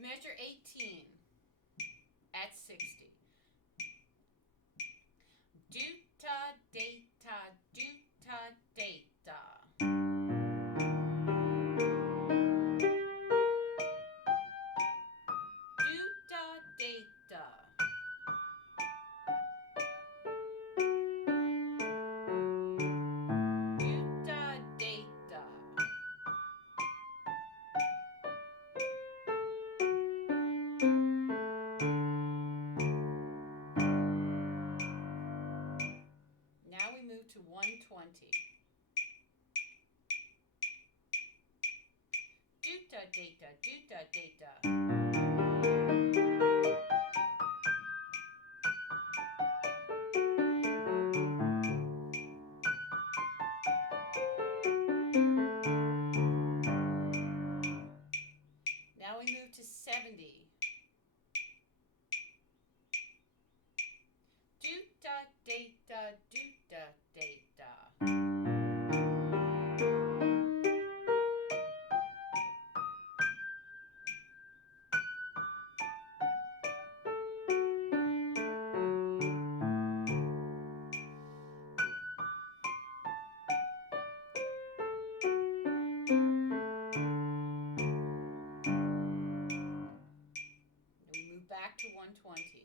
Measure 18 at 60. Do-ta, da-ta, do-ta, da-ta. Do-ta, da-ta. Do-ta, da-ta. Now we move to 120. Do-ta, da-ta, do-ta, da-ta. Now we move to 70. Do-ta, da-ta, do-ta, da-ta. We move back to 120.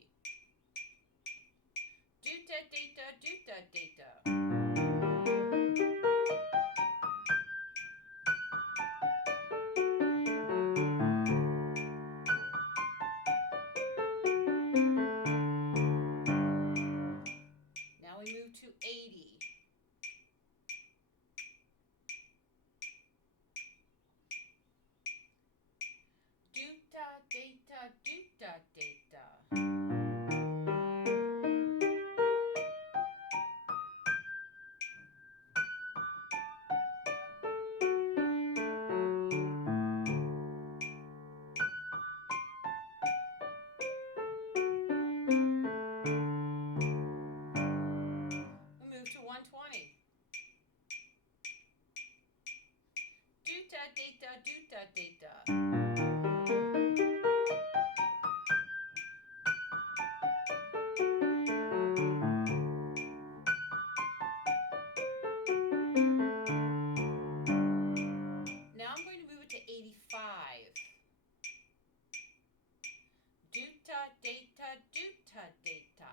Do-ta, da-ta, do-ta, da-ta. Now we move to 80. Do-ta, da-ta, do-ta, da-ta. We move to 120. Do-ta, da-ta, do-ta, da-ta. Now I'm going to move it to 85. Do-ta, da-ta, do-ta, da-ta.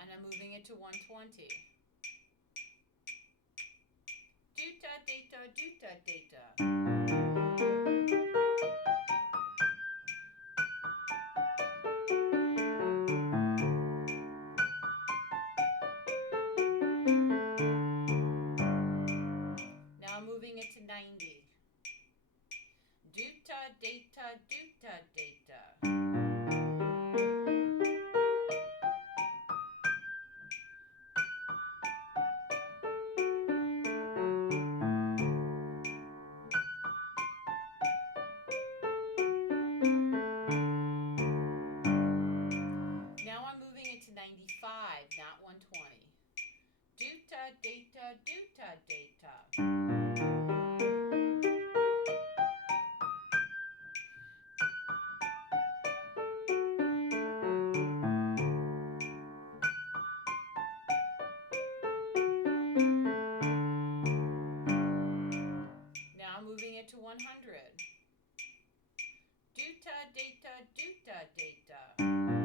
And I'm moving it to 120. Do-ta, da-ta, do-ta, da-ta. Now I'm moving it to 90. Do-ta, da-ta, do-ta, da-ta. Now I'm moving it to 95, not 120. Do-ta, da-ta, do-ta, da-ta. Now I'm moving it to 100. Do-ta, da-ta, do-ta, da-ta.